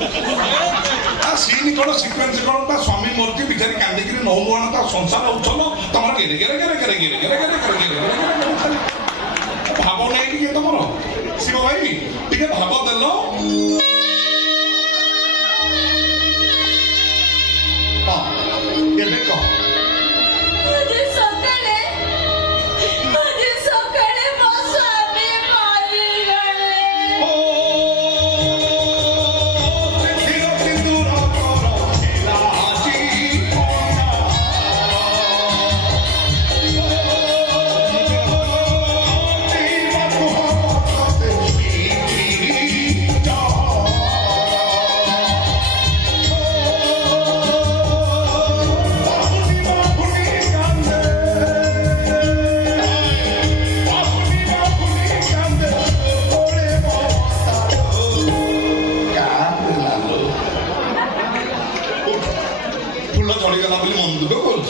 ସିନି କଣ ସିକ୍ୱେନ୍ସ କଣ ତା ସ୍ୱାମୀ ମୂର୍ତ୍ତି ଭିତରେ କାନ୍ଦିକିରି ନହୁଆଣ ତା ସଂସାର ଉଚ୍ଛନ ତମର ଗେରେ ଭାବ ନାହିଁ ଟିକେ ତମର ଶିବ ଭାଇ ଟିକେ ଭାବ ଦେଲ ଏବେ କହ ଫୁଲ ଝଡ଼ିଗଲା ବୋଲି ମନ ଦୁଃଖ କରୁଛି।